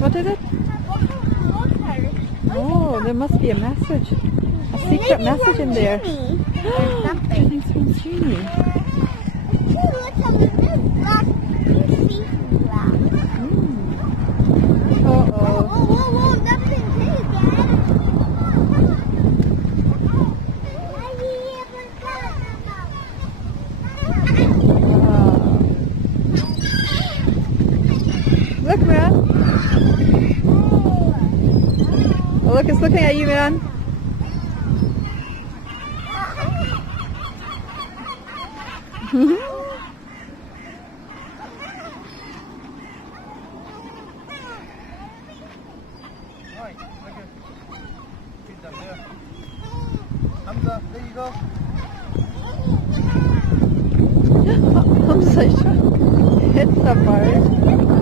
What is it? Oh, there must be a message. A secret message in there. Or something. Everything's from Genie. Uh-oh. Whoa, nothing big, Look, man. Oh, look, it's looking at you, man. Hamza, there you go. Hamza hit the bird.